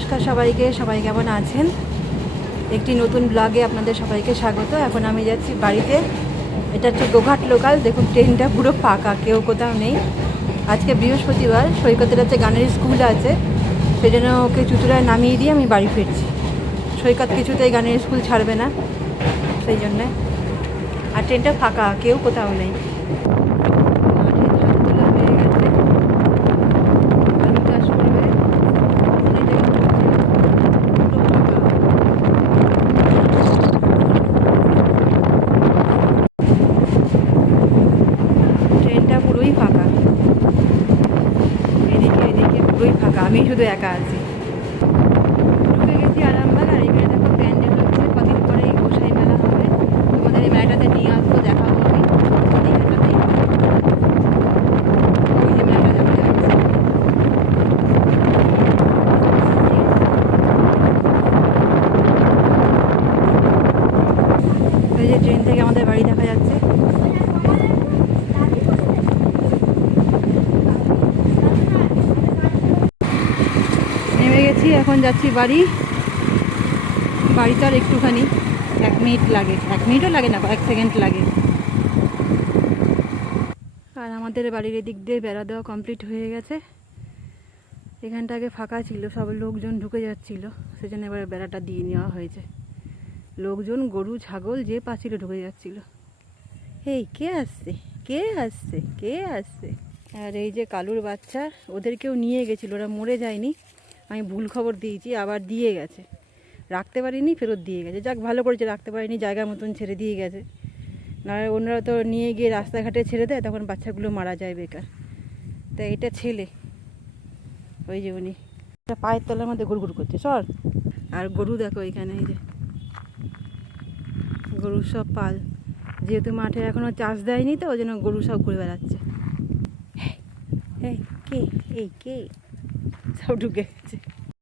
নমস্কার সবাইকে, সবাই কেমন আছেন? একটি নতুন ব্লগে আপনাদের সবাইকে স্বাগত। এখন আমি যাচ্ছি বাড়িতে। এটা হচ্ছে গোঘাট লোকাল। দেখুন ট্রেনটা পুরো ফাঁকা, কেউ কোথাও নেই। আজকে বৃহস্পতিবার, সৈকতের হচ্ছে গানের স্কুল আছে, সেই জন্য ওকে চুচুড়ায় নামিয়ে দিয়ে আমি বাড়ি ফিরছি। সৈকত কিছুতেই গানের স্কুল ছাড়বে না, সেই জন্যে। আর ট্রেনটা ফাঁকা, কেউ কোথাও নেই। পুরোই ফাঁকা, এদিকে পুরোই ফাঁকা, আমি শুধু একা আছি। ঢুকে গেছি আরামবাগ। আর এখানে দেখো প্যান্ডেল হচ্ছে, কদিন পরে এই গোসাই মেলা হবে। তোমাদের এই মেলাটাতে নিয়ে আসবো, দেখাবো আমি। ওই যে মেলাটা দেখা যাচ্ছে, ওই যে ট্রেন থেকে আমাদের বাড়ি দেখা যাচ্ছে। নেমে গেছি, এখন যাচ্ছি বাড়ি। বাড়িতে আর একটুখানি 1 মিনিট লাগে, 1 মিনিটও লাগে না, 1 সেকেন্ড লাগে। আর আমাদের বাড়ির এদিক দিয়ে বেড়া দেওয়া কমপ্লিট হয়ে গেছে। এখানটা আগে ফাঁকা ছিল, সব লোকজন ঢুকে যাচ্ছিল, সেজন্য এবার বেড়াটা দিয়ে নেওয়া হয়েছে। লোকজন, গরু ছাগল যে পাচ্ছিল ঢুকে যাচ্ছিল। এই কে আসছে, কে আসছে, কে আসছে? আর এই যে কালুর বাচ্চা, ওদেরকেও নিয়ে গেছিলো, ওরা মরে যায়নি। আমি ভুল খবর দিয়েছি, আবার দিয়ে গেছে। রাখতে পারিনি, ফেরত দিয়ে গেছে। যাক, ভালো করেছে, রাখতে পারিনি, জায়গা মতন ছেড়ে দিয়ে গেছে। নাহলে ওনারা তো নিয়ে গিয়ে রাস্তাঘাটে ছেড়ে দেয়, তখন বাচ্চাগুলো মারা যায় বেকার। তা এটা ছেলে, ওই যে উনি পায়ের তলার মধ্যে গুড়গুড় করছে সর। আর গরু দেখো এখানে, এই যে গরু সব পাল, যেহেতু মাঠে এখনও চাষ দেয়নি, তো ওই জন্য গরু সব ঘুরে বেড়াচ্ছে। এই কে, এই কে, সব ঢুকে গেছে।